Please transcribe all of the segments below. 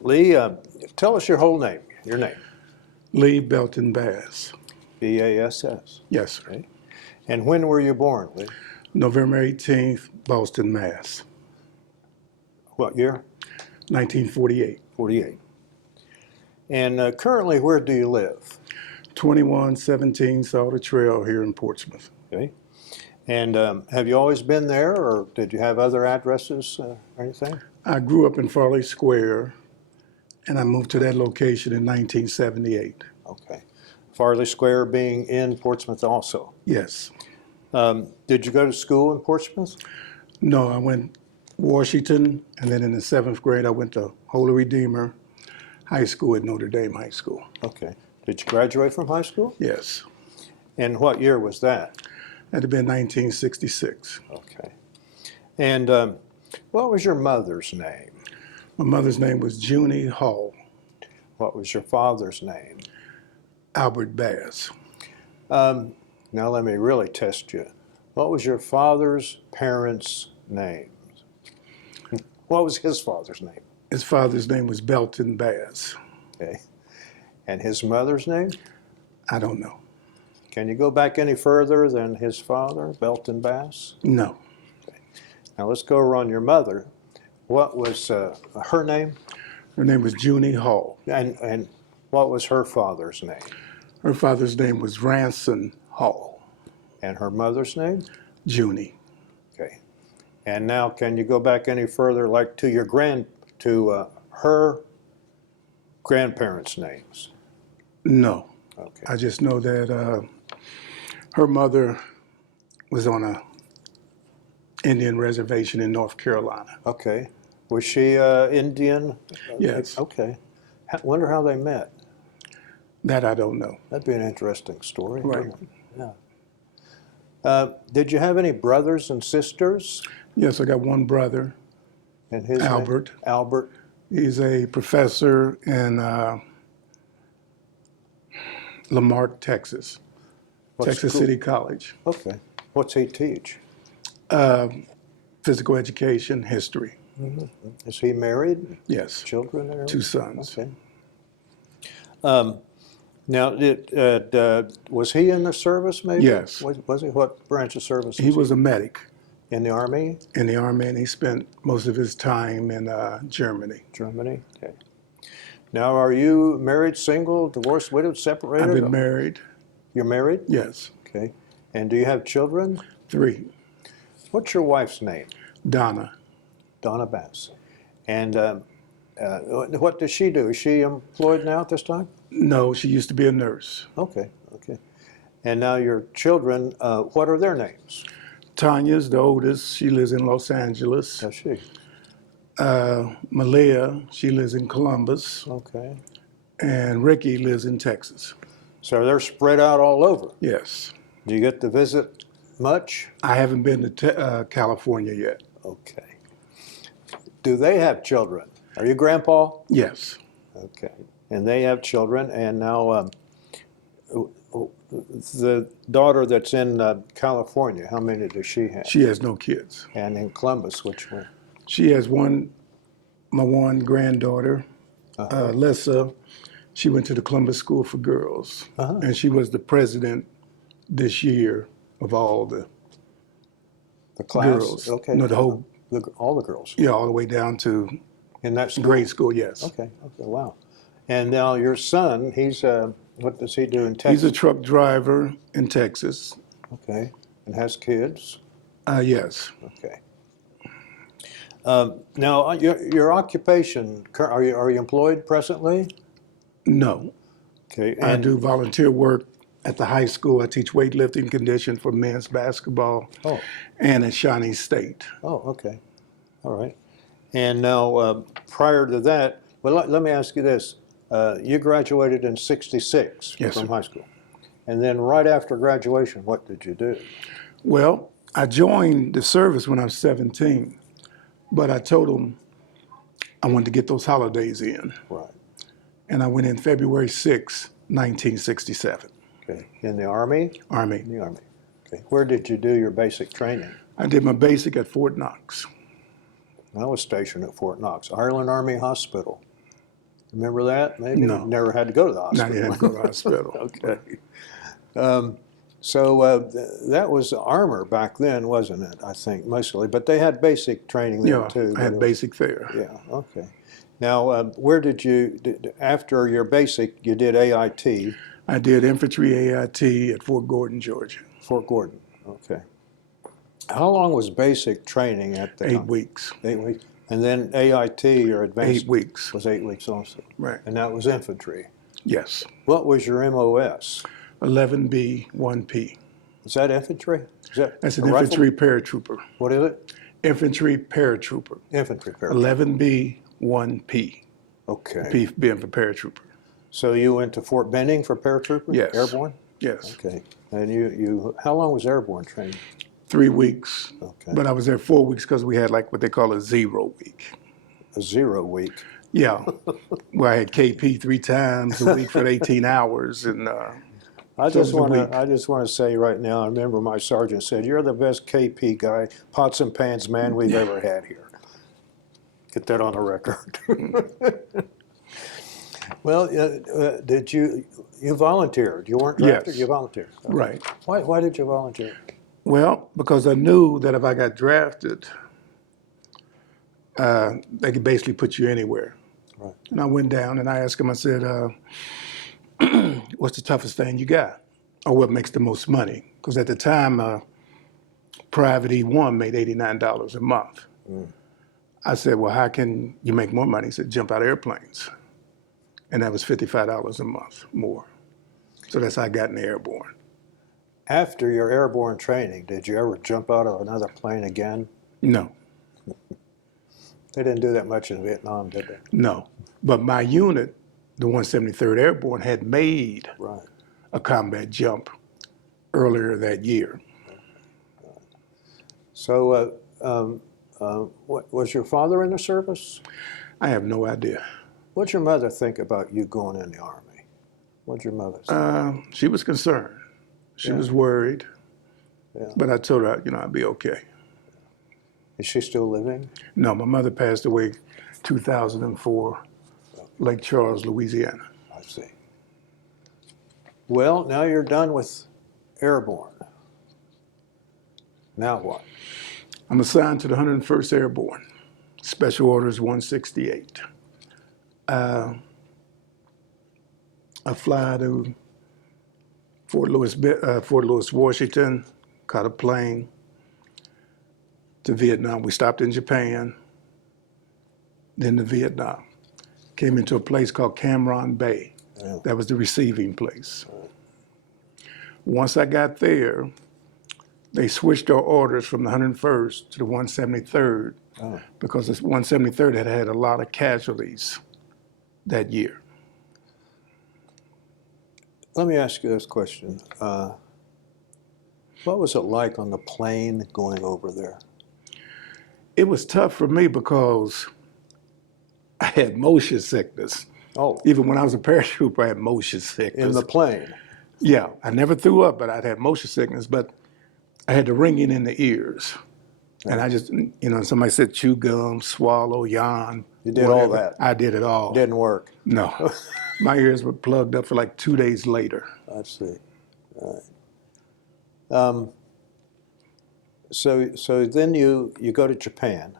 Lee, tell us your whole name, your name. Lee Belton Bass. B-A-S-S. Yes, sir. Okay. And when were you born, Lee? November 18th, Boston, Mass. What year? 1948. 48. And currently, where do you live? 2117 Salter Trail here in Portsmouth. Okay. And have you always been there, or did you have other addresses or anything? I grew up in Farley Square, and I moved to that location in 1978. Okay. Farley Square being in Portsmouth also. Yes. Did you go to school in Portsmouth? No, I went Washington, and then in the 7th grade, I went to Holy Redeemer High School at Notre Dame High School. Okay. Did you graduate from high school? Yes. And what year was that? That'd have been 1966. Okay. And what was your mother's name? My mother's name was Junie Hall. What was your father's name? Albert Bass. Now let me really test you. What was your father's parents' names? What was his father's name? His father's name was Belton Bass. Okay. And his mother's name? I don't know. Can you go back any further than his father, Belton Bass? No. Okay. Now let's go around your mother. What was her name? Her name was Junie Hall. And what was her father's name? Her father's name was Ranson Hall. And her mother's name? Junie. Okay. And now can you go back any further, like to your her grandparents' names? No. Okay. I just know that her mother was on a Indian reservation in North Carolina. Okay. Was she Indian? Yes. Okay. Wonder how they met. That I don't know. That'd be an interesting story. Right. Wouldn't it? Yeah. Did you have any brothers and sisters? Yes, I got one brother, And his Albert. name? Albert. He's a professor in Lamarck, Texas. What Texas school? City College. Okay. What's he teach? Physical education, history. Mm-hmm. Is he married? Yes. Children? And everything? 2 sons. Okay. Now, was he in the service, maybe? Yes. Was he? What branch of service? He was a medic in the Army? in the Army, and he spent most of his time in Germany. Germany? Okay. Now, are you married, single, divorced, widowed, separated? I've been married. You're married? Yes. Okay. And do you have children? 3. What's your wife's name? Donna. Donna Bass. And what does she do? Is she employed now at this time? No, she used to be a nurse. Okay, okay. And now your children, what are their names? Tanya's the oldest. She lives in Los Angeles. Does she? Malia, she lives in Columbus. Okay. And Ricky lives in Texas. So they're spread out all over. Yes. Do you get to visit much? I haven't been to California yet. Okay. Do they have children? Are you grandpa? Yes. Okay. And they have children, and now the daughter that's in California, how many does she have? She has no kids. And in Columbus, which one? She has my one granddaughter, Lissa. She went to the Columbus School for Girls, and she was the president this year of all the class? Girls. Okay. No, the whole. All the girls? Yeah, all the way down to in that school? grade school, yes. Okay, okay, wow. And now your son, he's, what does he do in Texas? He's a truck driver in Texas. Okay, and has kids? Yes. Okay. Now, your occupation, are you employed presently? No. Okay. I do volunteer work at the high school. I teach weightlifting condition for men's basketball and at Shawnee State. Oh, okay. All right. And now, prior to that, well, let me ask you this. You graduated in '66 from high school. And then right after graduation, what did you do? Well, I joined the service when I was 17, but I told them I wanted to get those holidays in. Right. And I went in February 6, 1967. Okay. In the Army? Army. In the Army. Okay. Where did you do your basic training? I did my basic at Fort Knox. I was stationed at Fort Knox, Ireland Army Hospital. Remember that? Maybe No. never had to go to the I hospital. didn't have to go to the hospital. Okay. That was armor back then, wasn't it? I think mostly, but they had basic training there Yeah, too. I but had it was- basic there. Yeah. Okay. Now, where did you after your basic? You did AIT, I did infantry AIT at Fort Gordon, Georgia. Fort Gordon. Okay. How long was basic training at the 8 weeks. 8 weeks, and then AIT or advanced 8 weeks. was 8 weeks also, Right. and that was infantry. Yes. What was your MOS? 11B, 1P. Is that infantry? Is that That's an a rifle? infantry paratrooper. What is it? Infantry paratrooper. Infantry pair. 11B, 1P. Okay. P being for paratrooper. So you went to Fort Benning for paratrooper? Yes. Airborne? Yes. Okay. And you how long was airborne training? 3 weeks. Okay. But I was there 4 weeks because we had like what they call a 0 week. A 0 week. Yeah. Where I had KP 3 times a week for 18 hours. And I So it just was a want week. to. I just want to say right now. I remember my sergeant said, "You're the best KP guy, pots and pans man we've ever had here." Get that on the record. Well, did you volunteered? You weren't drafted. Yes. You volunteered. Okay. right. Why did you volunteer? Well, because I knew that if I got drafted, they could basically put you anywhere. Right. And I went down and I asked him, I said, what's the toughest thing you got? Or what makes the most money? Because at the time, Private E1 made $89 a month. I said, well, how can you make more money? He said, jump out of airplanes. And that was $55 a month more. So that's how I got in the Airborne. After your airborne training, did you ever jump out of another plane again? No, They didn't do that much in Vietnam, did they? no. But my unit, the 173rd Airborne, had made Right. a combat jump earlier that year. So, what was your father in the service? I have no idea. What'd your mother think about you going in the Army? What'd your mother say? She was concerned. She Yeah. was worried. Yeah. But I told her, I'd be okay. Is she still living? No, my mother passed away 2004, Lake Charles, Louisiana. I see. Well, now you're done with Airborne. Now what? I'm assigned to the 101st Airborne, Special Orders 168. I fly to Fort Lewis, Washington, caught a plane to Vietnam. We stopped in Japan, then to Vietnam. Came into a place called Cam Ranh Bay. Yeah. That was the receiving place. Once I got there, they switched our orders from the 101st to the 173rd because the 173rd had had a lot of casualties that year. Let me ask you this question. What was it like on the plane going over there? It was tough for me because I had motion sickness. Oh, Even when I was a paratrooper, I had motion sickness. in the plane. Yeah, I never threw up, but I'd had motion sickness, but I had the ringing in the ears. And I just, somebody said chew gum, swallow, yawn. You did all whatever. that. I did it all. Didn't work. No. My ears were plugged up for like 2 days later. I see. All right. So then you go to Japan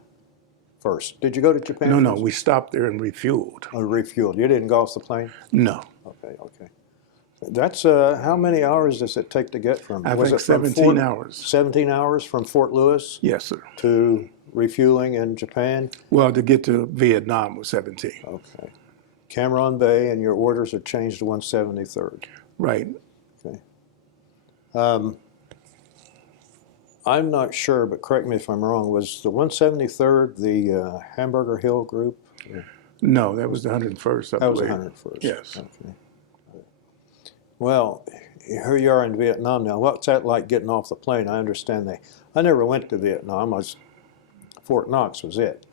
first. Did you go to Japan? No, first? we stopped there and refueled. Or refueled. You didn't go off the plane? No. Okay. That's how many hours does it take to get from? I was think it from 17 hours. 17 hours from Fort Lewis Yes, sir. to refueling in Japan? Well, to get to Vietnam was 17. Okay. Cam Ranh Bay, and your orders are changed to 173rd. Right. Okay. I'm not sure, but correct me if I'm wrong. Was the 173rd the Hamburger Hill group? No, that was the 101st, I That was the believe. 101st. Yes. Okay. Well, here you are in Vietnam now. What's that like getting off the plane? I understand I never went to Vietnam. Fort Knox was it.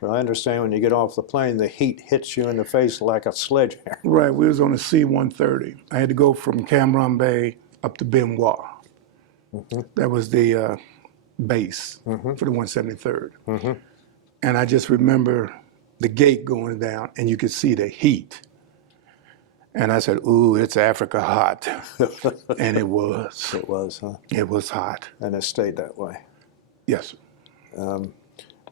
But I understand when you get off the plane, the heat hits you in the face like a sledgehammer. Right, we was on a C-130. I had to go from Cam Ranh Bay up to Bien Hoa. That was the base for the 173rd. And I just remember the gate going down, and you could see the heat. And I said, ooh, it's Africa hot. And it was. It was, huh? It was hot. And it stayed that way. Yes. Well,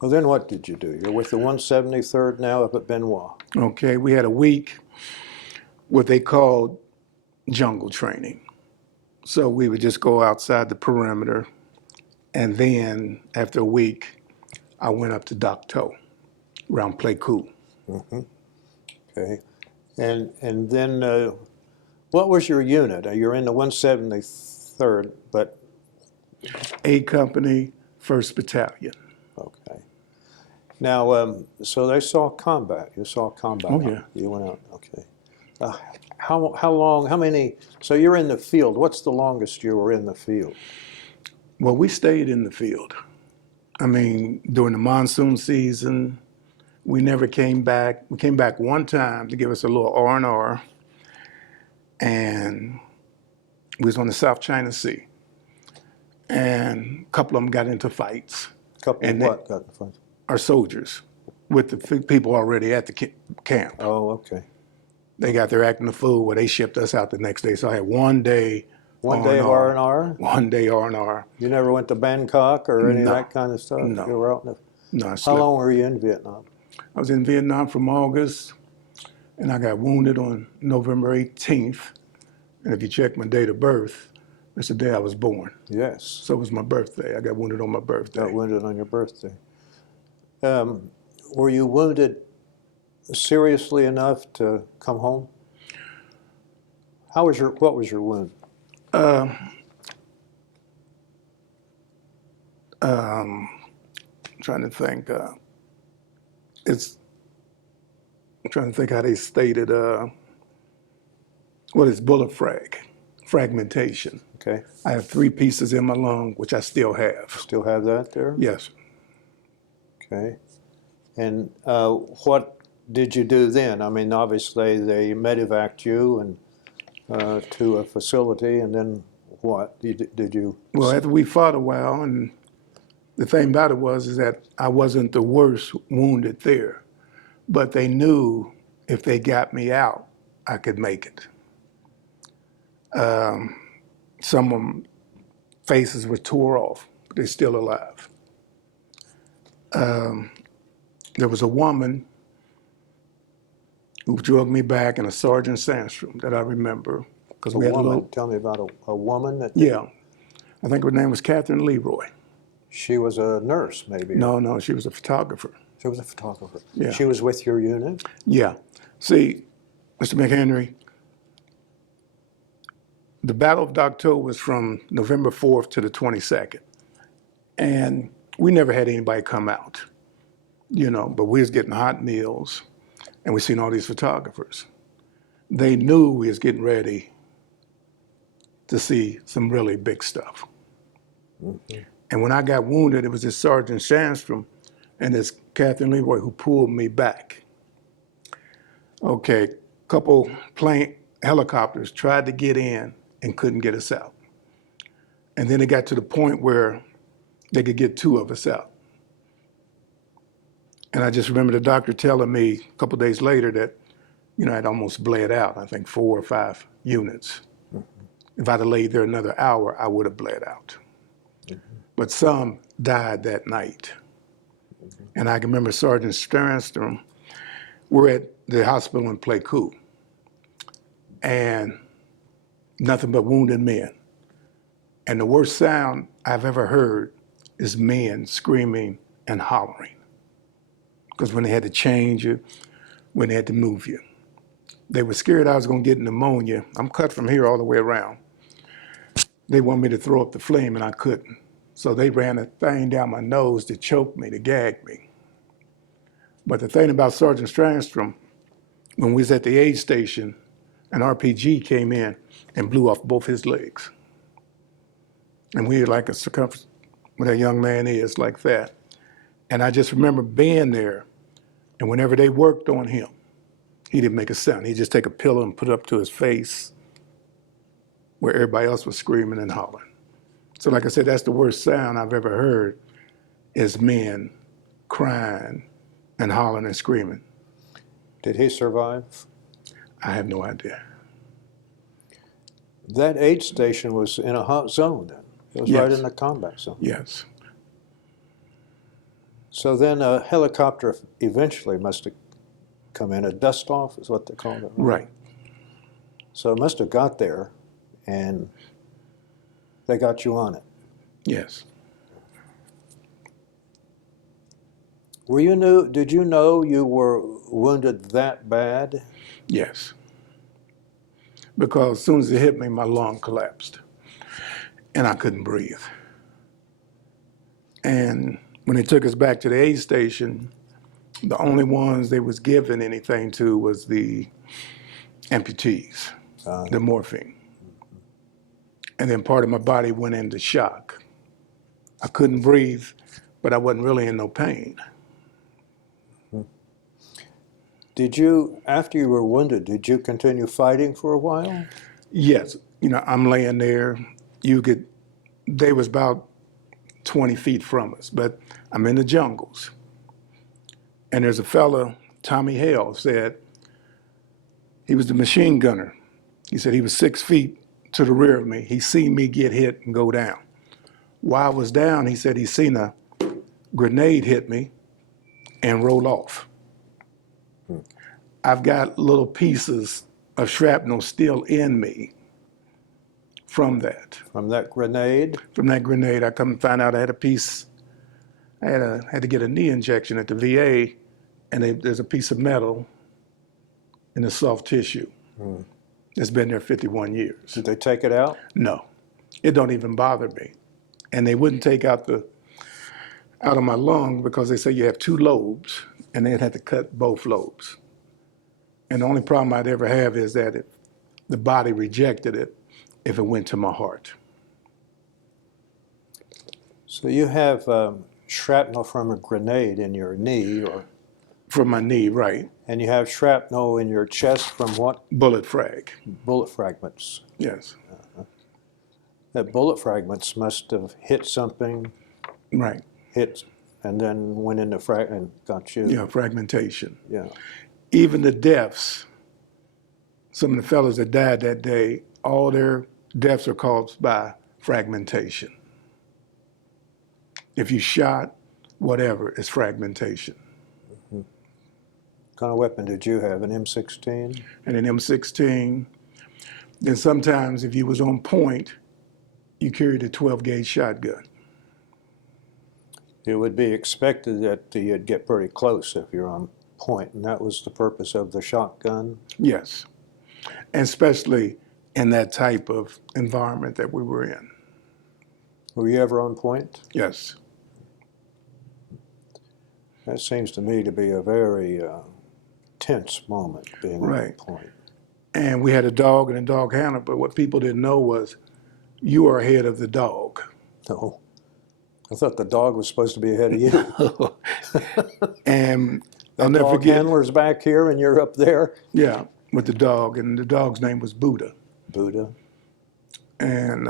then what did you do? You're with the 173rd now up at Benoit. Okay, we had a week, what they called jungle training. So we would just go outside the perimeter, and then after a week, I went up to Docto, around Pleiku. Okay. And then what was your unit? You're in the 173rd, but... A Company, 1st Battalion. Okay. Now, so they saw combat. You saw combat. Oh, yeah. You went out, okay. How long, how many, so you're in the field. What's the longest you were in the field? Well, we stayed in the field. I mean, during the monsoon season, we never came back. We came back one time to give us a little R&R, and we was on the South China Sea. And a couple of them got into fights. Couple And of what got in front? Our soldiers with the people already at the camp. Oh, okay. They got their acting a fool where they shipped us out the next day. So I had 1 day. One day of R&R? 1 day R&R. You never went to Bangkok or any No. of that kind of stuff? No. You were out in the... No, I How slept. long were you in Vietnam? I was in Vietnam from August, and I got wounded on November 18th. And if you check my date of birth, it's the day I was born. Yes. So it was my birthday. I got wounded on my birthday. Got wounded on your birthday. Were you wounded seriously enough to come home? What was your wound? Trying to think. I'm trying to think how they stated. It's bullet fragmentation. Okay. I have 3 pieces in my lung, which I still have. Still have that there? Yes. Okay. And what did you do then? I mean, obviously they medevaced you and to a facility, and then what? Did you? Well, after we fought a while, and the thing about it is that I wasn't the worst wounded there, but they knew if they got me out, I could make it. Some of them faces were tore off, but they're still alive. There was a woman who drug me back in a Sergeant Sandstrom that I remember. Because we had a little, Tell me about a woman that... yeah, I think her name was Catherine Leroy. She was a nurse, maybe. No, she was a photographer. She was a photographer. Yeah. She was with your unit? Yeah. See, Mr. McHenry, the Battle of Dak To was from November 4th to the 22nd. And we never had anybody come out, but we was getting hot meals, and we seen all these photographers. They knew we was getting ready to see some really big stuff. Mm-hmm. And when I got wounded, it was this Sergeant Sandstrom and this Catherine Leroy who pulled me back. Okay, couple helicopters tried to get in and couldn't get us out. And then it got to the point where they could get 2 of us out. And I just remember the doctor telling me a couple days later that, I'd almost bled out, I think 4 or 5 units. Mm-hmm. If I'd have laid there another hour, I would have bled out. Mm-hmm. But some died that night. Mm-hmm. And I can remember Sergeant Sandstrom, we're at the hospital in Pleiku, and nothing but wounded men. And the worst sound I've ever heard is men screaming and hollering. Because when they had to change you, when they had to move you, they were scared I was going to get pneumonia. I'm cut from here all the way around. They wanted me to throw up the flame, and I couldn't. So they ran a thing down my nose to choke me, to gag me. But the thing about Sergeant Sandstrom, when we was at the aid station, an RPG came in and blew off both his legs. And we had like a circumference, where that young man is, like that. And I just remember being there, and whenever they worked on him, he didn't make a sound. He'd just take a pillow and put it up to his face where everybody else was screaming and hollering. So like I said, that's the worst sound I've ever heard, is men crying and hollering and screaming. Did he survive? I have no idea. That aid station was in a hot zone then. It was right Yes. in the combat zone. Yes. So then a helicopter eventually must have come in. A dust off is what they called it, right? Right. So it must have got there, and they got you on it. Yes. Did you know you were wounded that bad? Yes. Because as soon as it hit me, my lung collapsed and I couldn't breathe. And when they took us back to the aid station, the only ones they was giving anything to was the amputees, the morphine. And then part of my body went into shock. I couldn't breathe, but I wasn't really in no pain. Did you, after you were wounded, did you continue fighting for a while? Yes, I'm laying there. They was about 20 feet from us, but I'm in the jungles. And there's a fella, Tommy Hale, said, he was the machine gunner. He said he was 6 feet to the rear of me. He seen me get hit and go down. While I was down, he said he seen a grenade hit me and roll off. I've got little pieces of shrapnel still in me from that. From that grenade? From that grenade, I come to find out I had a piece. I had to get a knee injection at the VA, and there's a piece of metal in the soft tissue. It's been there 51 years. Did they take it out? No, it don't even bother me. And they wouldn't take out of my lung because they say you have two lobes, and they'd have to cut both lobes. And the only problem I'd ever have is that if the body rejected it if it went to my heart. So you have shrapnel from a grenade in your knee, From my knee, right. and you have shrapnel in your chest from what? Bullet frag. Bullet fragments. Yes. That bullet fragments must have hit something, Right. and then went into and got you. Yeah, fragmentation. Yeah. Even the deaths, some of the fellas that died that day, all their deaths are caused by fragmentation. If you shot, whatever, it's fragmentation. What kind of weapon did you have? An M16? And an M16, then sometimes if you was on point, you carried a 12-gauge shotgun. It would be expected that you'd get pretty close if you're on point, and that was the purpose of the shotgun. Yes, and especially in that type of environment that we were in. Were you ever on point? Yes. That seems to me to be a very tense moment, being on Right. point. And we had a dog and a dog handler, but what people didn't know was you are ahead of the dog. No. I thought the dog was supposed to be ahead of you. And The I'll never dog forget, handler's back here and you're up there. yeah, with the dog, and the dog's name was Buddha. Buddha. And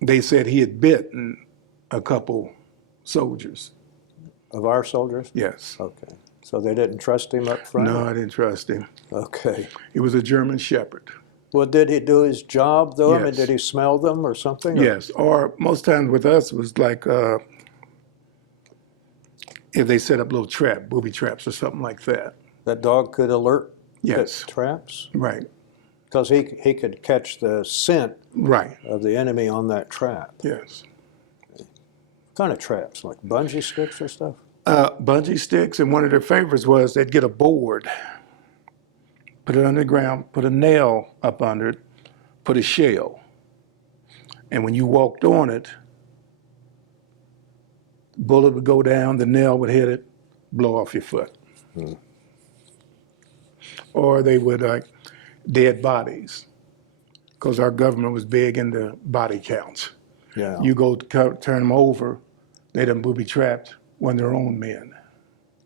they said he had bitten a couple soldiers. Of our soldiers? Yes. Okay. So they didn't trust him up front? No, I didn't trust him. Okay. He was a German Shepherd. Well, did he do his job, though? I mean, Yes. did he smell them or something? Or- Yes, or most times with us it was like if they set up little booby traps or something like that. That dog could alert Yes. the traps? Right, Because he could catch the scent right, of the enemy on that trap. yes. What kind of traps? Like bungee sticks or stuff? Bungee sticks, and one of their favorites was they'd get a board, put it under the ground, put a nail up under it, put a shell. And when you walked on it, the bullet would go down, the nail would hit it, blow off your foot. Or they would dead bodies, because our government was big into body counts. Yeah. You go to turn them over, they done booby trapped one of their own men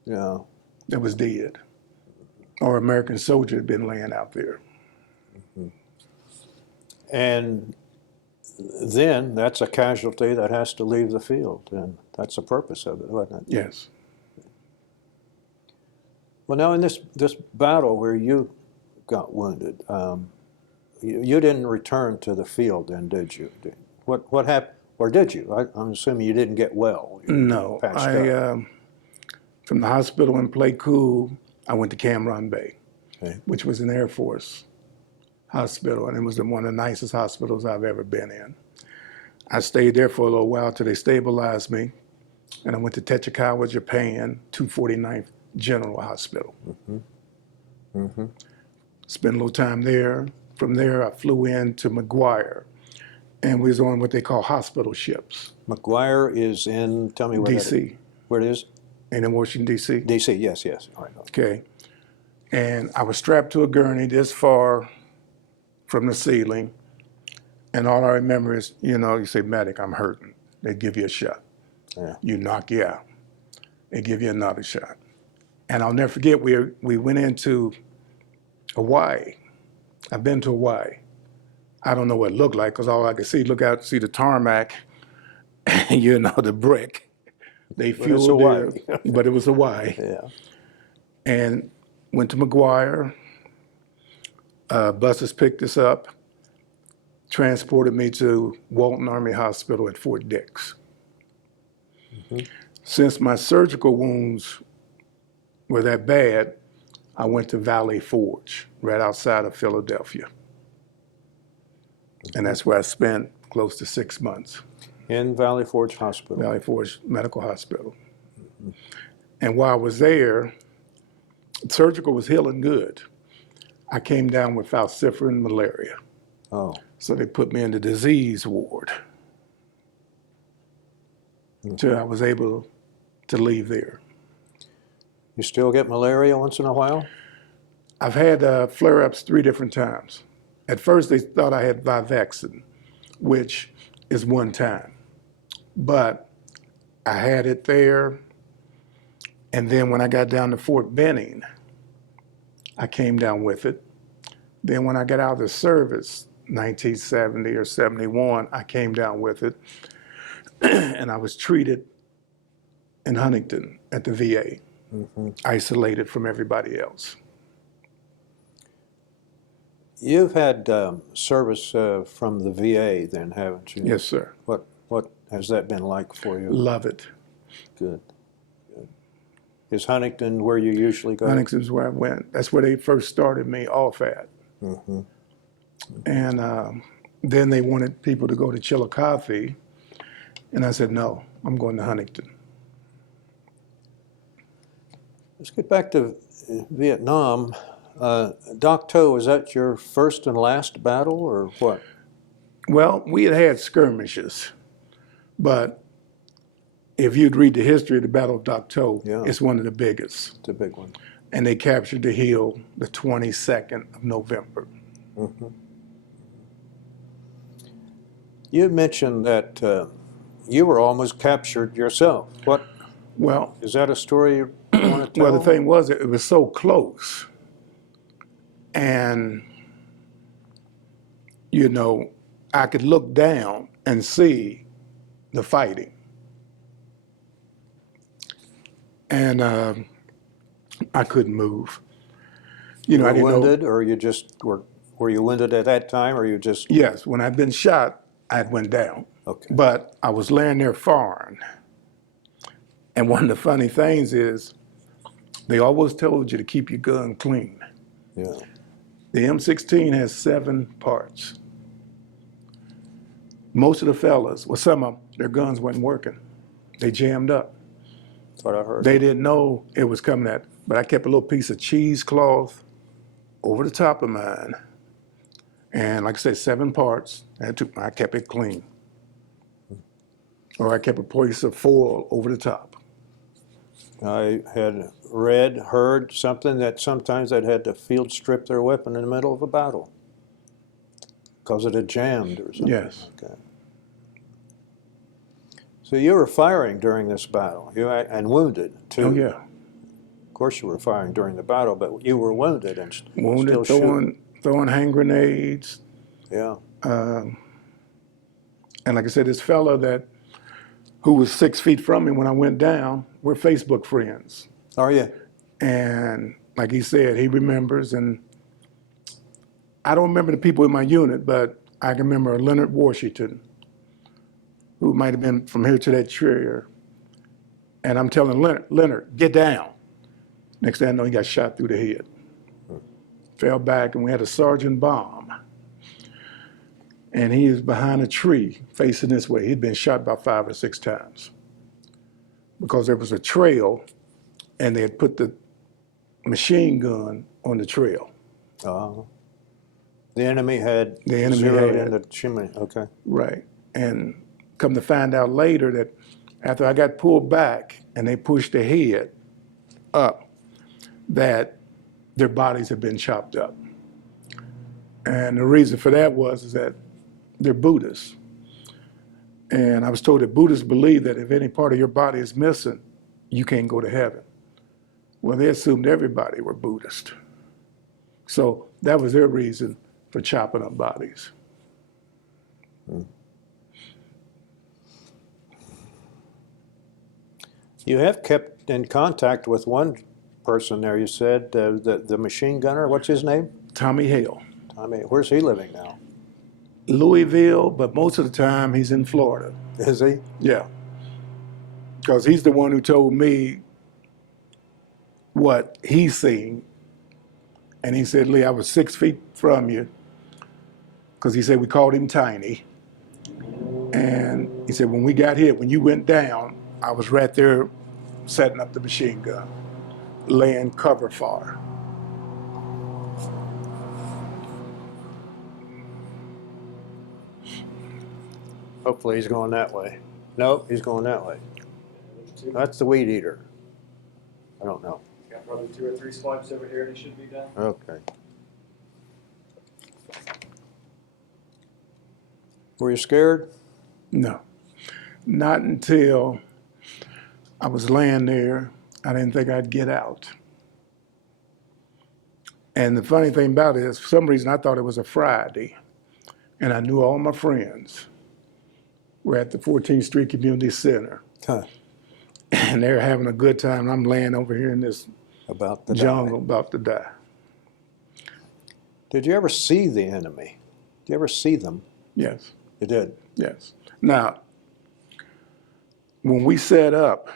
Yeah. that was dead, or American soldier had been laying out there. And then that's a casualty that has to leave the field, and that's the purpose of it, wasn't it? Yes. Well, now in this battle where you got wounded, you didn't return to the field then, did you? What happened, or did you? I'm assuming you didn't get well. You No, patched I up. from the hospital in Playcool, I went to Cam Bay, Okay. which was an Air Force hospital, and it was one of the nicest hospitals I've ever been in. I stayed there for a little while till they stabilized me, and I went to Techikawa, Japan, 249th General Hospital. Spent a little time there. From there, I flew in to McGuire, and we was on what they call hospital ships. McGuire is in, tell me where that is. D.C. Where it is? And in Washington, D.C. D.C., yes, yes. All right. Okay. And I was strapped to a gurney this far from the ceiling. And all I remember is, you say, medic, I'm hurting. They give you a shot. Yeah. You knock you out. They give you another shot. And I'll never forget, we went into Hawaii. I've been to Hawaii. I don't know what it looked like because all I could see, look out, see the tarmac, and the brick. They fueled there, but it was Hawaii. Yeah. And went to McGuire. Buses picked us up, transported me to Walton Army Hospital at Fort Dix. Since my surgical wounds were that bad, I went to Valley Forge, right outside of Philadelphia. And that's where I spent close to 6 months. In Valley Forge Hospital. Valley Forge Medical Hospital. And while I was there, surgical was healing good. I came down with falciparum malaria. Oh. So they put me in the disease ward until I was able to leave there. You still get malaria once in a while? I've had flare-ups 3 different times. At first, they thought I had Vivexin, which is one time. But I had it there, and then when I got down to Fort Benning, I came down with it. Then when I got out of the service, 1970 or 71, I came down with it, and I was treated in Huntington at the VA, isolated from everybody else. You've had service from the VA then, haven't you? Yes, sir. What has that been like for you? Love it. Good. Good. Is Huntington where you usually go? Huntington's where I went. That's where they first started me off at. And then they wanted people to go to Chillicothe, and I said, no, I'm going to Huntington. Let's get back to Vietnam. Doc To, was that your first and last battle, or what? Well, we had skirmishes, but if you'd read the history of the Battle of Dak To, it's one of the biggest. It's a big one. And they captured the hill the 22nd of November. You mentioned that you were almost captured yourself. What? Well, is that a story you want to tell? Well, the thing was, it was so close. And, I could look down and see the fighting. And I couldn't move. You were wounded, or you just were you wounded at that time, or you just? Yes, when I'd been shot, I went down. Okay. But I was laying there foreign. And one of the funny things is, they always told you to keep your gun clean. Yeah. The M16 has 7 parts. Most of the fellas, well, some of them, their guns wasn't working. They jammed up. That's what I heard. They didn't know it was coming at, but I kept a little piece of cheesecloth over the top of mine. And like I said, 7 parts. I kept it clean. Or I kept a piece of foil over the top. I had heard something that sometimes they'd had to field strip their weapon in the middle of a battle because it had jammed or something. Yes. Okay. So you were firing during this battle, and wounded too. Oh yeah. Of course, you were firing during the battle, but you were wounded and wounded, still shooting. Throwing hand grenades. Yeah. And like I said, this fella who was 6 feet from me when I went down, we're Facebook friends. Are you? And like he said, he remembers, and I don't remember the people in my unit, but I can remember Leonard Washington, who might have been from here to that chair. And I'm telling Leonard, get down. Next thing I know, he got shot through the head. Fell back, and we had a Sergeant bomb. And he is behind a tree facing this way. He'd been shot about 5 or 6 times because there was a trail, and they had put the machine gun on the trail. The enemy had The enemy zeroed had in the chimney. Okay. Right. And come to find out later that after I got pulled back and they pushed the head up, that their bodies had been chopped up. And the reason for that is that they're Buddhists. And I was told that Buddhists believe that if any part of your body is missing, you can't go to heaven. Well, they assumed everybody were Buddhist. So that was their reason for chopping up bodies. You have kept in contact with one person there, you said, the machine gunner. What's his name? Tommy Hale. Tommy. Where's he living now? Louisville, but most of the time he's in Florida. Is he? Yeah. Because he's the one who told me what he's seen. And he said, Lee, I was 6 feet from you. Because he said we called him Tiny. And he said, when we got hit, when you went down, I was right there setting up the machine gun, laying cover fire. Hopefully he's going that way. Nope, he's going that way. That's the weed eater. I don't know. Got probably 2 or 3 swipes over here and he should be done. Okay. Were you scared? No, not until I was laying there. I didn't think I'd get out. And the funny thing about it is, for some reason, I thought it was a Friday. And I knew all my friends were at the 14th Street Community Center. Huh. And they're having a good time. I'm laying over here in this About the jungle die. about to die. Did you ever see the enemy? Did you ever see them? Yes, You did. yes. Now, when we set up,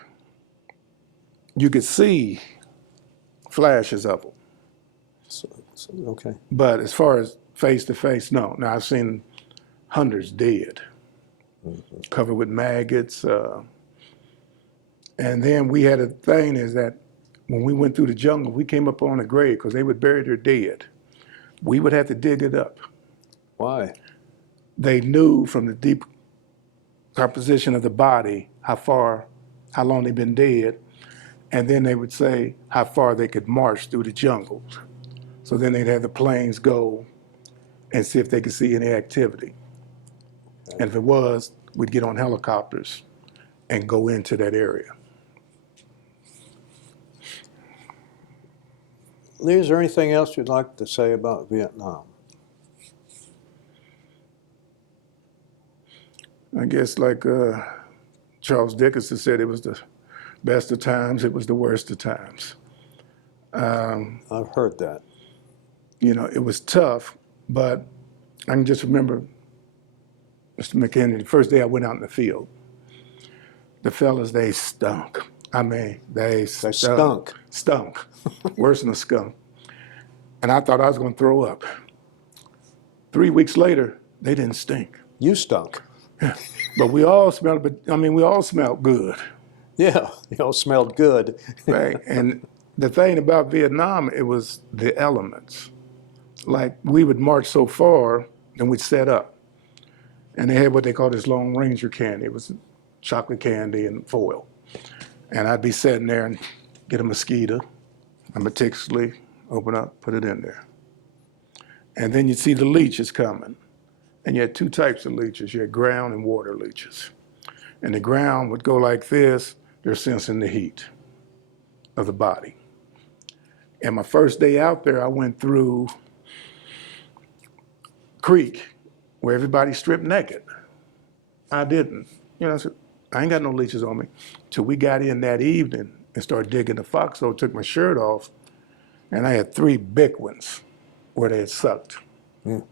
you could see flashes of them. Okay. But as far as face to face, no. Now, I've seen hundreds dead, covered with maggots. And then we had a thing is that when we went through the jungle, we came up on a grave because they would bury their dead. We would have to dig it up. Why? They knew from the deep composition of the body how long they'd been dead, and then they would say how far they could march through the jungles. So then they'd have the planes go and see if they could see any activity. And if it was, we'd get on helicopters and go into that area. Lee, is there anything else you'd like to say about Vietnam? I guess like Charles Dickens said, it was the best of times, it was the worst of times. I've heard that. You know, it was tough, but I can just remember Mr. McKinney, the first day I went out in the field, the fellas, they stunk. I mean, they stunk. Stunk. Worse than a skunk. And I thought I was going to throw up. 3 weeks later, they didn't stink. You stunk. But we all smelled, we all smelled good. Yeah, you all smelled good. Right. And the thing about Vietnam, it was the elements. Like we would march so far, and we'd set up. And they had what they called this Lone Ranger candy. It was chocolate candy and foil. And I'd be sitting there and get a mosquito. I meticulously open up, put it in there. And then you'd see the leeches coming. And you had 2 types of leeches. You had ground and water leeches. And the ground would go like this. They're sensing the heat of the body. And my first day out there, I went through creek where everybody stripped naked. I didn't. You know, I ain't got no leeches on me. Till we got in that evening and started digging the foxhole, took my shirt off, and I had 3 big ones where they had sucked. And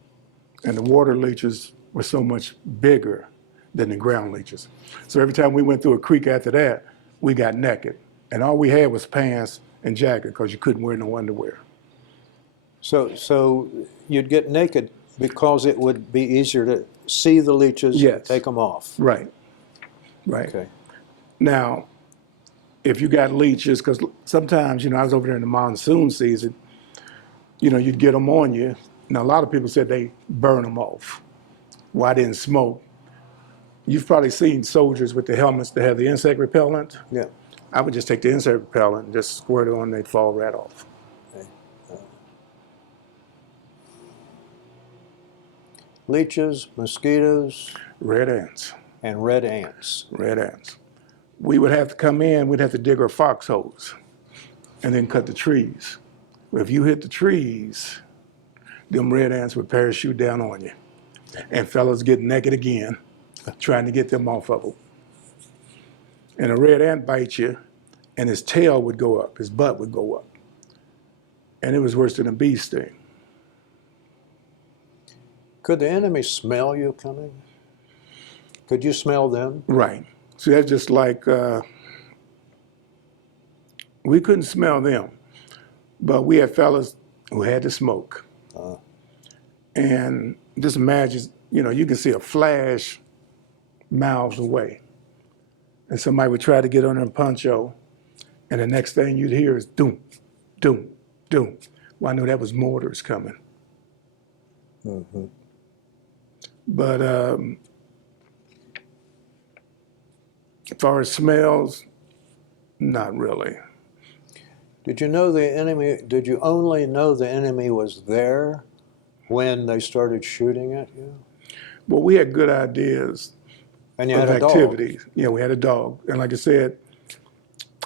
the water leeches were so much bigger than the ground leeches. So every time we went through a creek after that, we got naked. And all we had was pants and jacket because you couldn't wear no underwear. So you'd get naked because it would be easier to see the leeches and Yes. take them off. Right. Right. Okay. Now, if you got leeches, because sometimes, I was over there in the monsoon season, you'd get them on you. Now, a lot of people said they burn them off. Well, I didn't smoke. You've probably seen soldiers with the helmets that have the insect repellent. Yeah. I would just take the insect repellent and just squirt it on, and they'd fall right off. Okay. Leeches, mosquitoes, Red ants. and red ants. Red ants. We would have to come in, we'd have to dig our foxholes and then cut the trees. If you hit the trees, them red ants would parachute down on you. And fellas get naked again, trying to get them off of them. And a red ant bites you, and his tail would go up, his butt would go up. And it was worse than a bee sting. Could the enemy smell you coming? Could you smell them? Right. So that's just like, we couldn't smell them, but we had fellas who had to smoke. And just imagine, you can see a flash miles away. And somebody would try to get under a poncho, and the next thing you'd hear is doom, doom, doom. Well, I knew that was mortars coming. But as far as smells, not really. Did you know the enemy? Did you only know the enemy was there when they started shooting at you? Well, we had good ideas And you of had a dog. activities. Yeah, we had a dog. And like I said,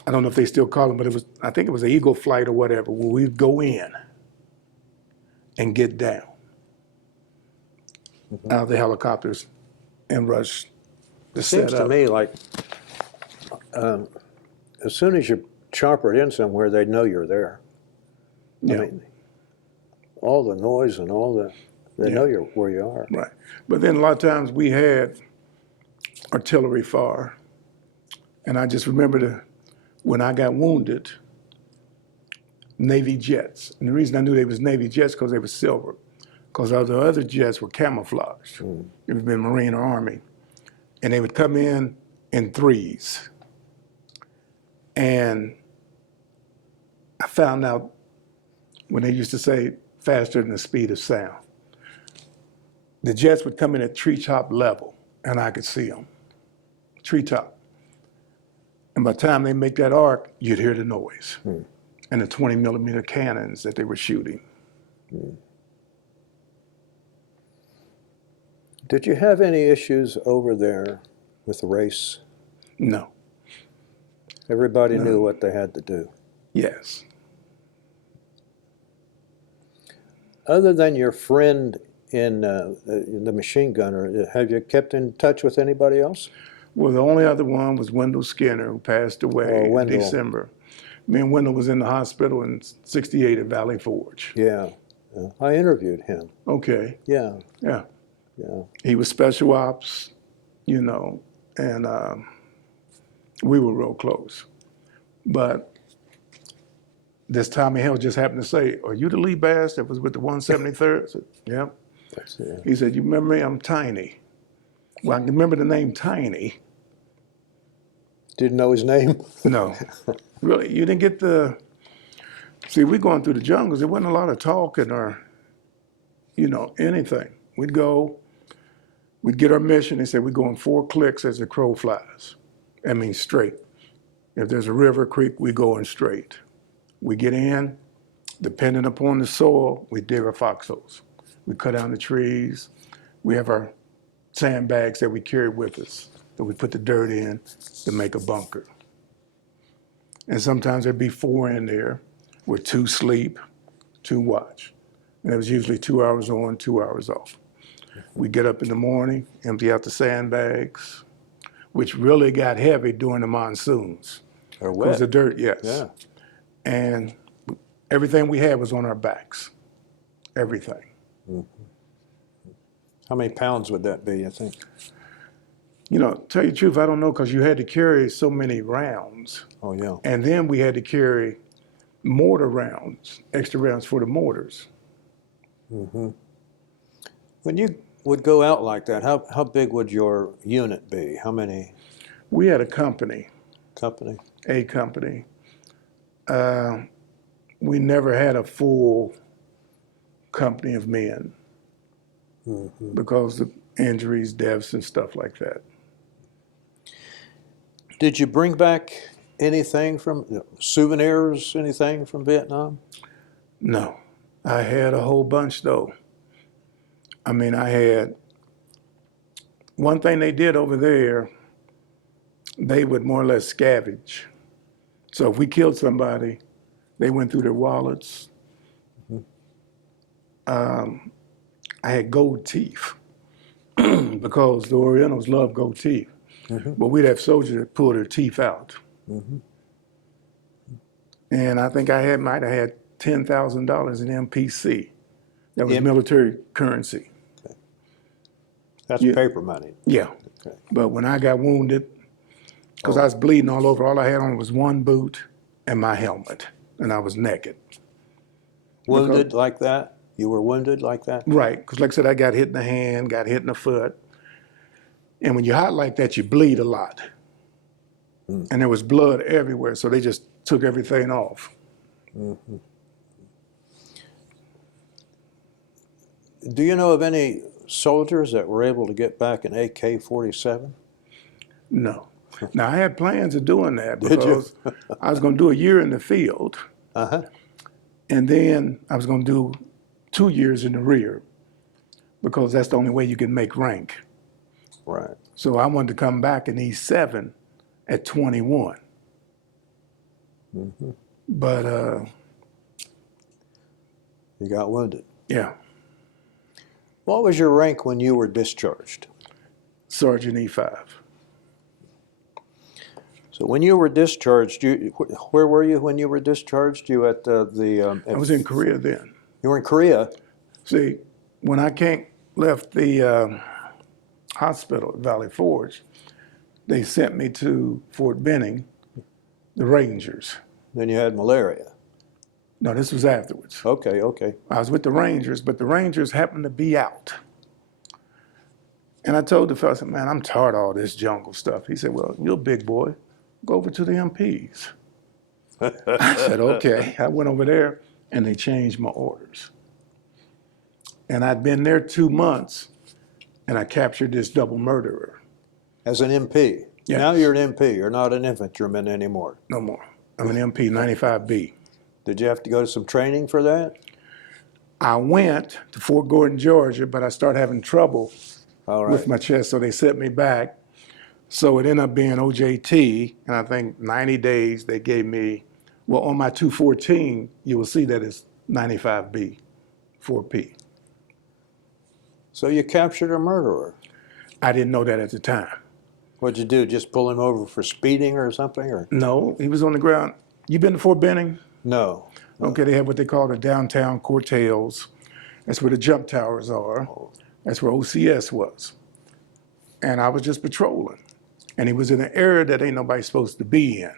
I don't know if they still call them, but I think it was an eagle flight or whatever, where we'd go in and get down out of the helicopters and rush the It seems setup. to me like as soon as you chopper it in somewhere, they know you're there. Yeah. I mean, all the noise and they know you're where you are. Right. But then a lot of times we had artillery fire. And I just remember when I got wounded, Navy jets. And the reason I knew they was Navy jets because they were silver. Because all the other jets were camouflaged. It was been Marine or Army. And they would come in threes. And I found out when they used to say faster than the speed of sound. The jets would come in at treetop level, and I could see them. Treetop. And by the time they make that arc, you'd hear the noise. And the 20 millimeter cannons that they were shooting. Did you have any issues over there with race? No. Everybody knew what they had to do. Yes. Other than your friend in the machine gunner, have you kept in touch with anybody else? Well, the only other one was Wendell Skinner, who passed away in Wendell. December. Me and Wendell was in the hospital in '68 at Valley Forge. Yeah. I interviewed him. Okay. Yeah. Yeah. Yeah. He was special ops, and we were real close. But this Tommy Hill just happened to say, "Are you the Lee Bass that was with the 173rd?" I said, "Yeah." That's it. He said, "You remember me? I'm Tiny." Well, I can remember the name Tiny. Didn't know his name? No. Really, you didn't get the... See, we're going through the jungles. There wasn't a lot of talking or, anything. We'd go, we'd get our mission. They said, we're going 4 clicks as the crow flies. That means straight. If there's a river, creek, we going straight. We get in, depending upon the soil, we dig our foxholes. We cut down the trees. We have our sandbags that we carry with us that we put the dirt in to make a bunker. And sometimes there'd be 4 in there with 2 sleep, 2 watch. And it was usually 2 hours on, 2 hours off. We get up in the morning, empty out the sandbags, which really got heavy during the monsoons. They're Because the wet. dirt, yes. Yeah. And everything we had was on our backs. Everything. How many pounds would that be, you think? You know, tell you the truth, I don't know, because you had to carry so many rounds. Oh, yeah. And then we had to carry mortar rounds, extra rounds for the mortars. When you would go out like that, how big would your unit be? How many We had a company, company? a company. We never had a full company of men because of injuries, deaths, and stuff like that. Did you bring back anything from souvenirs, anything from Vietnam? No, I had a whole bunch though. I mean, I had one thing they did over there, they would more or less scavenge. So if we killed somebody, they went through their wallets. I had gold teeth because the Orientals love gold teeth. But we'd have soldiers that pull their teeth out. And I think might have had $10,000 in MPC. That was military currency. That's Yeah. paper money. Yeah. Okay. But when I got wounded, because I was bleeding all over, all I had on was one boot and my helmet, and I was naked. Wounded like that? You were wounded like that? Right, because like I said, I got hit in the hand, got hit in the foot. And when you're hot like that, you bleed a lot. And there was blood everywhere, so they just took everything off. Do you know of any soldiers that were able to get back an AK-47? No. Now, I had plans of doing that Did you? because I was going to do a year in the field, Uh-huh. and then I was going to do 2 years in the rear because that's the only way you can make rank. Right. So I wanted to come back in E7 at 21. But, You got wounded. yeah, What was your rank when you were discharged? Sergeant E5. So when you were discharged, where were you when you were discharged? You at I was in Korea then. You were in Korea. See, when I left the hospital at Valley Forge, they sent me to Fort Benning, the Rangers. Then you had malaria. No, this was afterwards. Okay, okay. I was with the Rangers, but the Rangers happened to be out. And I told the fellow, I said, man, I'm tired of all this jungle stuff. He said, well, you're a big boy. Go over to the MPs. I said, okay. I went over there, and they changed my orders. And I'd been there 2 months, and I captured this double murderer. As an MP. Yes. Now you're an MP. You're not an infantryman anymore. No more. I'm an MP 95B. Did you have to go to some training for that? I went to Fort Gordon, Georgia, but I started having trouble All right. with my chest, so they sent me back. So it ended up being OJT, and I think 90 days they gave me, well, on my 214, you will see that it's 95B, 4P. So you captured a murderer. I didn't know that at the time. What'd you do? Just pull him over for speeding or something? Or No, he was on the ground. You been to Fort Benning? no? Okay, they have what they call the downtown quartels. That's where the jump towers are. That's where OCS was. And I was just patrolling. And he was in an area that ain't nobody supposed to be in.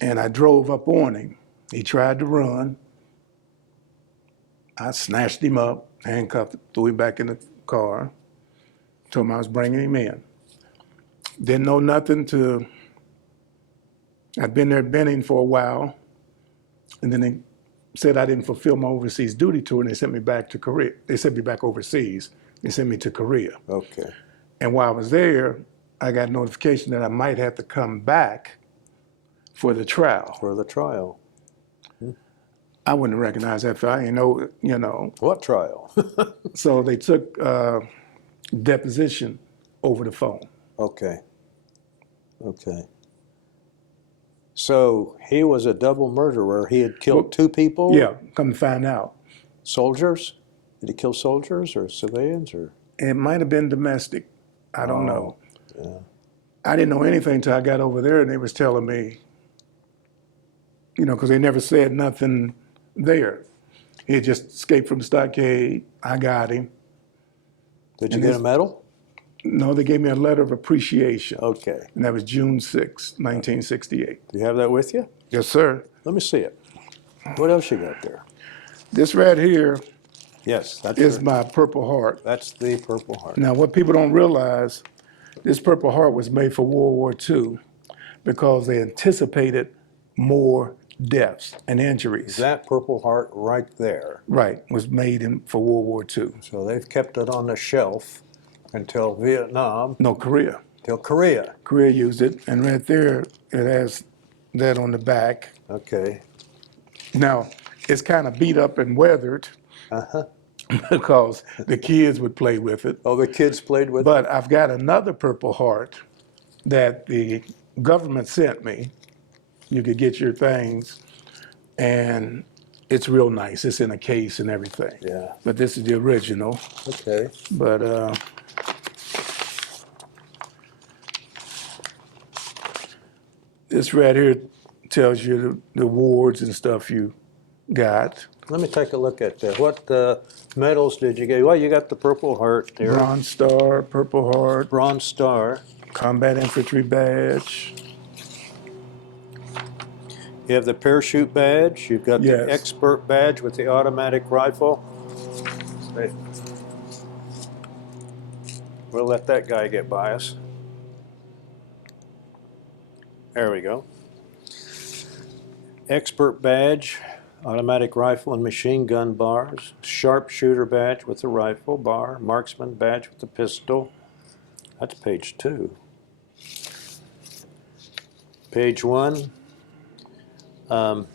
And I drove up on him. He tried to run. I snatched him up, handcuffed him, threw him back in the car, told him I was bringing him in. Didn't know nothing to, I'd been there at Benning for a while, and then they said I didn't fulfill my overseas duty tour, and they sent me back to Korea. They sent me back overseas. They sent me to Korea. Okay. And while I was there, I got notification that I might have to come back for the trial. For the trial. I wouldn't recognize that if I didn't know, you know. What trial? So they took deposition over the phone. Okay. Okay. So he was a double murderer. He had killed 2 people? Yeah, come to find out. Soldiers? Did he kill soldiers or civilians or? It might have been domestic. I don't know. Yeah. I didn't know anything until I got over there, and they was telling me, you know, because they never said nothing there. He had just escaped from the stockade. I got him. Did you And get this- a medal? No, they gave me a letter of appreciation. Okay. And that was June 6, 1968. Do you have that with you? Yes, sir. Let me see it. What else you got there? This right here Yes, is my Purple Heart. that's the Purple Heart. Now, what people don't realize, this Purple Heart was made for World War II because they anticipated more deaths and injuries. That Purple Heart right there. Right, was made for World War II. So they've kept it on the shelf until Vietnam, No, Korea. till Korea. Korea used it, and right there, it has that on the back. Okay. Now, it's kind of beat up and weathered because the kids would play with it. Oh, the kids played with it? But I've got another Purple Heart that the government sent me. You could get your things, and it's real nice. It's in a case and everything. Yeah. But this is the original. Okay. But this right here tells you the awards and stuff you got. Let me take a look at that. What medals did you get? Well, you got the Purple Heart there. Bronze Star, Purple Heart, Bronze Star. Combat Infantry Badge. You have the parachute badge. You've got Yes. the expert badge with the automatic rifle. Hey. We'll let that guy get by us. There we go. Expert badge, automatic rifle and machine gun bars, sharpshooter badge with the rifle bar, marksman badge with the pistol. That's page 2. Page 1. Now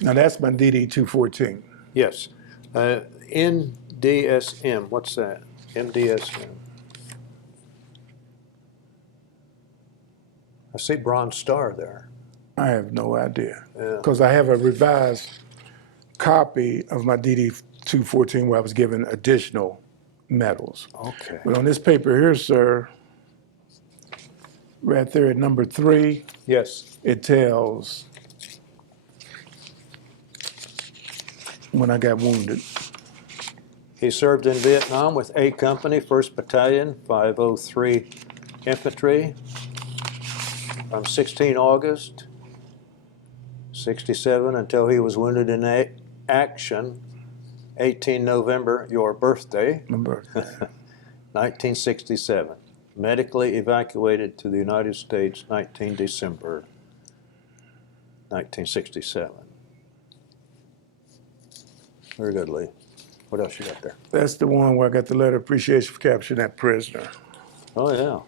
that's my DD-214. Yes. NDSM. What's that? MDSM. I see Bronze Star there. I have no idea. Yeah. Because I have a revised copy of my DD-214 where I was given additional medals. Okay. But on this paper here, sir, right there at number 3, Yes. it tells when I got wounded. He served in Vietnam with A Company, 1st Battalion, 503 Infantry, from 16 August 67 until he was wounded in action, 18 November, your birthday, My birthday. 1967. Medically evacuated to the United States, 19 December 1967. Very good, Lee. What else you got there? That's the one where I got the letter of appreciation for capturing that prisoner. Oh, yeah.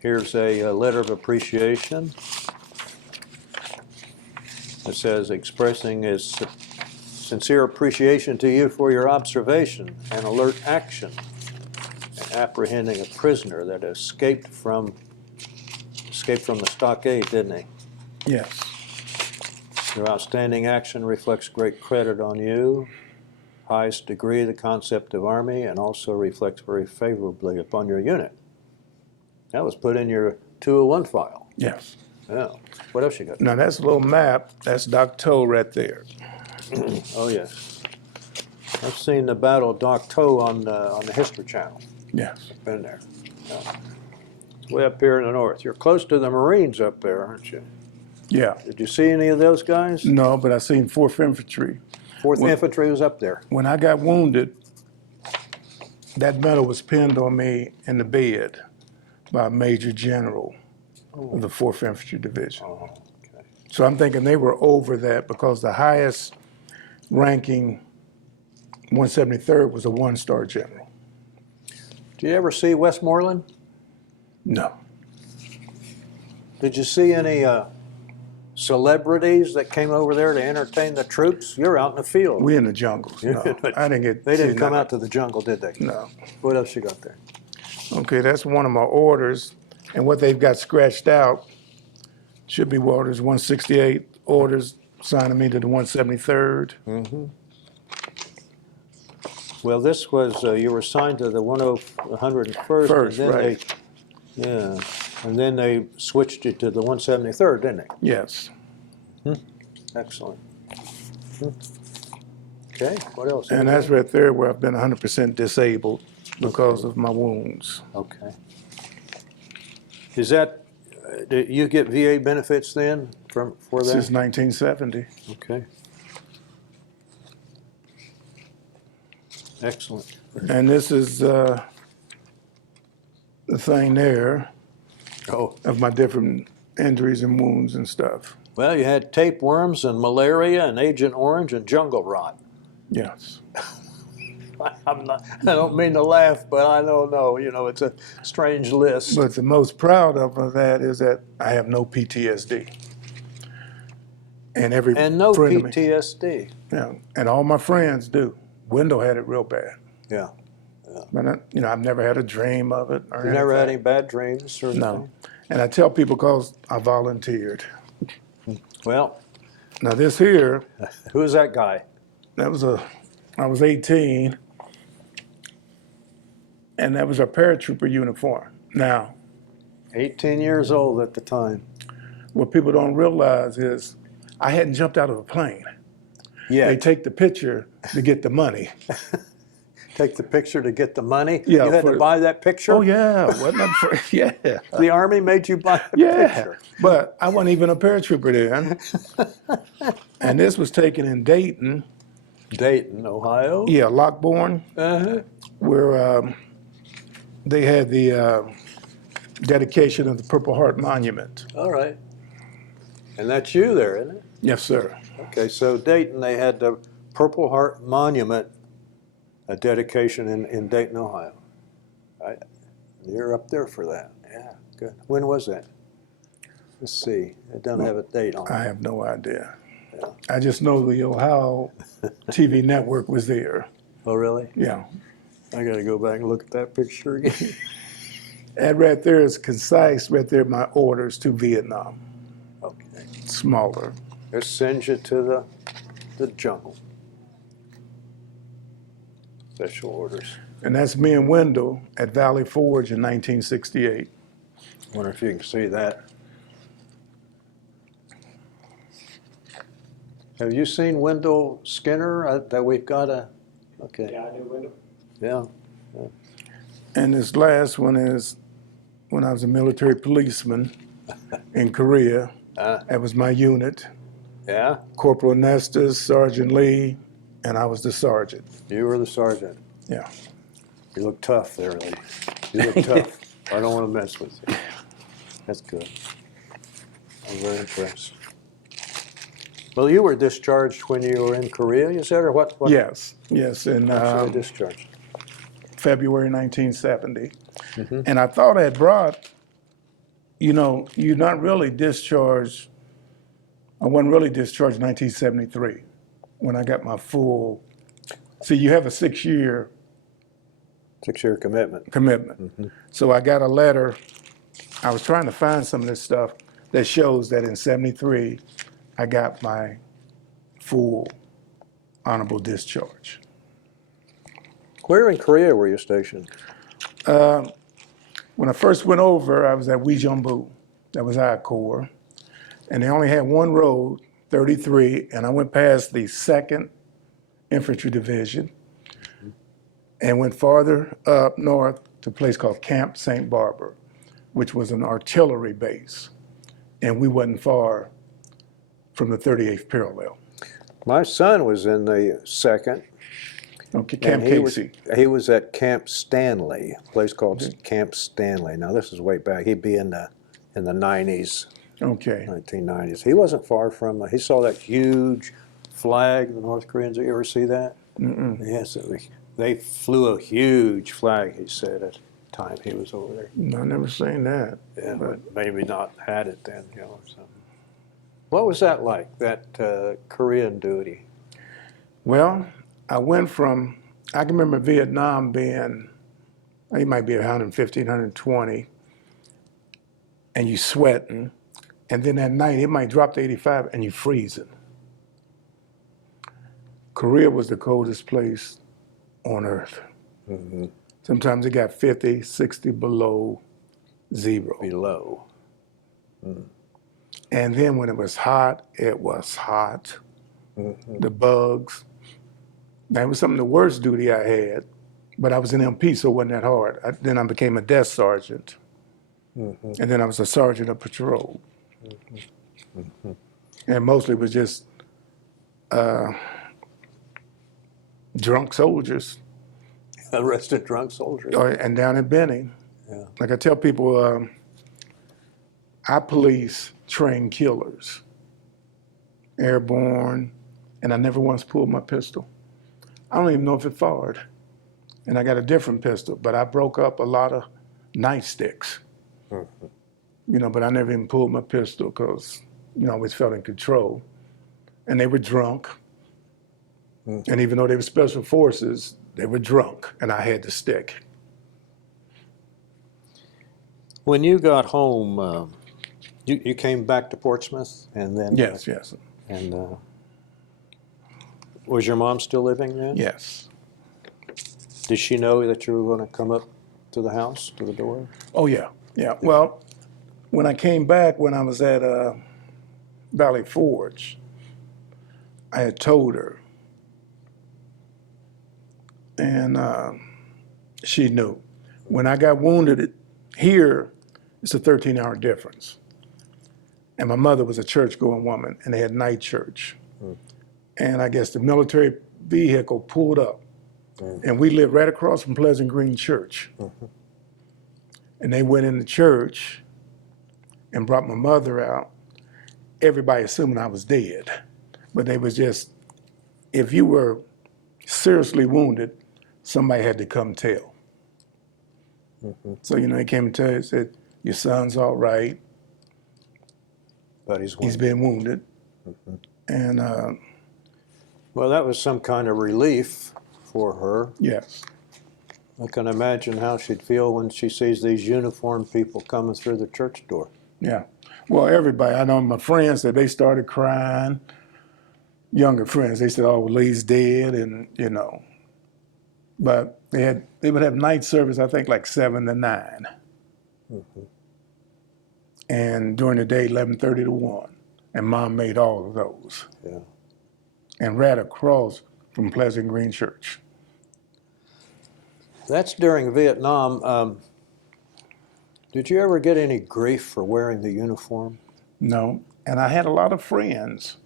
Here's a letter of appreciation. It says, expressing his sincere appreciation to you for your observation and alert action in apprehending a prisoner that escaped from the stockade, didn't he? Yes. Your outstanding action reflects great credit on you, highest degree of the concept of Army, and also reflects very favorably upon your unit. That was put in your 201 file. Yes. Yeah. What else you got? Now that's a little map. That's Doc Toe right there. Oh, yes. I've seen the Battle of Dak To on the History Channel. Yes. Been there. Yeah. It's way up here in the north. You're close to the Marines up there, aren't you? Yeah. Did you see any of those guys? No, but I seen 4th Infantry. 4th Infantry was up there. When I got wounded, that medal was pinned on me in the bed by a Major General of the 4th Infantry Division. Oh, okay. So I'm thinking they were over that because the highest ranking 173rd was a 1-star general. Did you ever see Westmoreland? No. Did you see any celebrities that came over there to entertain the troops? You're out in the field. We in the jungles. No, I didn't get. They didn't see come nothing. out to the jungle, did they? No. What else you got there? Okay, that's one of my orders, and what they've got scratched out should be orders 168. Orders signing me to the 173rd. Well, this was, you were assigned to the 101st, First, and then right. Yeah, and then they switched it to the 173rd, didn't they? Yes. Excellent. Okay, what else? And that's right there where I've been 100% disabled because of my wounds. Okay. Is that, do you get VA benefits then for that? Since 1970. Okay. Excellent. And this is the thing there Oh, of my different injuries and wounds and stuff. well, you had tapeworms and malaria and Agent Orange and jungle rot. Yes. I'm not, I don't mean to laugh, but I don't know. You know, it's a strange list. But the most proud of that is that I have no PTSD. And every And no friend of me, PTSD. yeah, and all my friends do. Wendell had it real bad. Yeah. But I've never had a dream of it or You never had any anything. bad dreams or anything? No. And I tell people because I volunteered. Well, Now this here, who is that guy? I was 18, and that was our paratrooper uniform. Now, 18 years old at the time. what people don't realize is I hadn't jumped out of a plane. Yeah. They take the picture to get the money. Take the picture to get the money? Yeah, You had to buy that picture? Oh yeah, wasn't that yeah. The Army made you buy a Yeah, picture? but I wasn't even a paratrooper then. And this was taken in Dayton, Dayton, Ohio? yeah, Lockbourne, Uh-huh. where they had the dedication of the Purple Heart Monument. All right. And that's you there, isn't it? Yes, sir. Okay, so Dayton, they had the Purple Heart Monument, a dedication in Dayton, Ohio. Right? You're up there for that. Yeah, good. When was that? Let's see. It doesn't have a date on I it. have no idea. Yeah. I just know the Ohio TV network was there. Oh, really? Yeah. I got to go back and look at that picture again. And right there is concise, right there, my orders to Vietnam. Okay. Smaller. It sends you to the jungle. Special orders. And that's me and Wendell at Valley Forge in 1968. Wonder if you can see that. Have you seen Wendell Skinner that we've got a? Okay. Yeah, I knew Wendell. Yeah. And this last one is when I was a military policeman in Korea. That was my unit. Yeah. Corporal Nestus, Sergeant Lee, and I was the sergeant. You were the sergeant. Yeah. You look tough there, lady. You look tough. I don't want to mess with you. That's good. I'm very impressed. Well, you were discharged when you were in Korea, you said, or what? Yes, yes, in Actually discharged. February 1970. And I thought I had brought, you're not really discharged. I wasn't really discharged in 1973 when I got my full. See, you have a 6-year 6-year commitment. commitment. So I got a letter. I was trying to find some of this stuff that shows that in 73, I got my full honorable discharge. Where in Korea were you stationed? When I first went over, I was at Uijeongbu. That was our corps. And they only had one road, 33, and I went past the 2nd Infantry Division and went farther up north to a place called Camp St. Barbara, which was an artillery base. And we wasn't far from the 38th parallel. My son was in the 2nd. Okay, Camp and Casey. He was at Camp Stanley, a place called Camp Stanley. Now, this is way back. He'd be in the 90s. Okay. 1990s. He wasn't far from. He saw that huge flag. The North Koreans. You ever see that? Yes, they flew a huge flag. He said at the time he was over there. No, I never seen that. Yeah, but maybe not had it then, or something. What was that like? That Korean duty? Well, I went from. I can remember Vietnam being. It might be 115, 120, and you sweating. And then at night, it might drop to 85 and you freezing. Korea was the coldest place on earth. Sometimes it got 50, 60 below 0. below. And then when it was hot, it was hot. The bugs. That was some of the worst duty I had, but I was an MP, so it wasn't that hard. Then I became a desk sergeant, and then I was a sergeant of patrol. And mostly it was just drunk soldiers. Arrested drunk soldiers. And down in Benning, Yeah. like I tell people, I police trained killers, Airborne, and I never once pulled my pistol. I don't even know if it fired. And I got a different pistol, but I broke up a lot of nightsticks. You know, but I never even pulled my pistol because, you know, I always felt in control. And they were drunk. And even though they were special forces, they were drunk, and I had the stick. When you got home, you came back to Portsmouth, and then Yes. And was your mom still living then? Yes. Did she know that you were going to come up to the house, to the door? Oh, yeah. Well, when I came back, when I was at Valley Forge, I had told her, and she knew. When I got wounded here, it's a 13-hour difference. And my mother was a church-going woman, and they had night church. And I guess the military vehicle pulled up, and we lived right across from Pleasant Green Church. And they went in the church and brought my mother out. Everybody assuming I was dead, but they was just, if you were seriously wounded, somebody had to come tell. So, you know, they came and tell you, said, your son's all right. But He's been wounded. And well, that was some kind of relief for her. yes. I can imagine how she'd feel when she sees these uniformed people coming through the church door. Yeah. Well, everybody, I know my friends that they started crying. Younger friends, they said, oh, well, Lee's dead, and, you know. But they would have night service, I think, like 7 to 9. And during the day, 11:30 to 1. And Mom made all of those. Yeah. And right across from Pleasant Green Church. That's during Vietnam. Did you ever get any grief for wearing the uniform? No. And I had a lot of friends.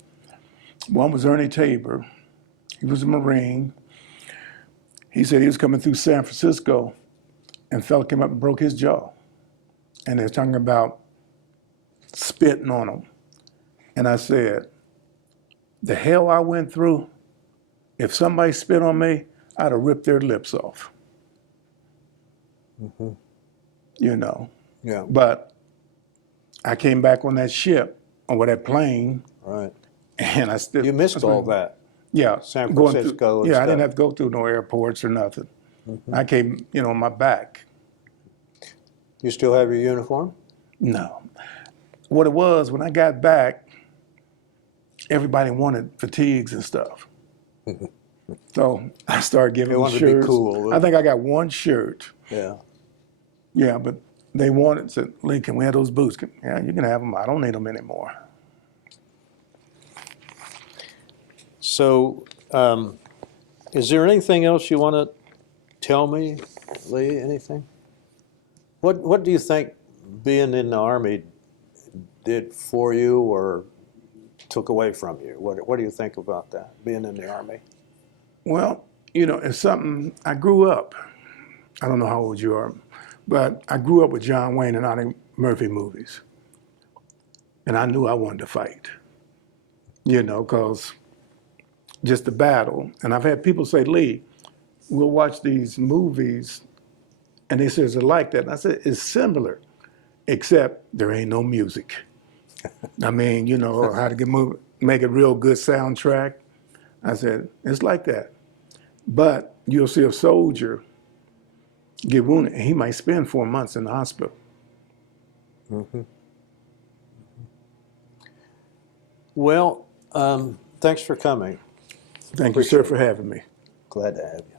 One was Ernie Tabor. He was a Marine. He said he was coming through San Francisco, and a fella came up and broke his jaw. And they were talking about spitting on him. And I said, the hell I went through, if somebody spit on me, I'd have ripped their lips off. You know. Yeah. But I came back on that ship, or that plane, Right. and I still. You missed all that. Yeah. San going Francisco through, and I didn't stuff. have to go through no airports or nothing. I came, you know, on my back. You still have your uniform? No. What it was, when I got back, everybody wanted fatigues and stuff. So I started giving They them wanted to be shirts. cool. I think I got one shirt. Yeah. Yeah, but they wanted, said, Lee, can we have those boots? Yeah, you can have them. I don't need them anymore. So, is there anything else you want to tell me, Lee? Anything? What do you think being in the Army did for you or took away from you? What do you think about that, being in the Army? Well, you know, it's something, I grew up, I don't know how old you are, but I grew up with John Wayne and Eddie Murphy movies. And I knew I wanted to fight, you know, because just the battle. And I've had people say, Lee, we'll watch these movies, and they say, is it like that? And I said, it's similar, except there ain't no music. I mean, you know, or how to make a real good soundtrack. I said, it's like that. But you'll see a soldier get wounded, and he might spend 4 months in the hospital. Well, thanks for coming. Thank you, sir, for having me. Glad to have you.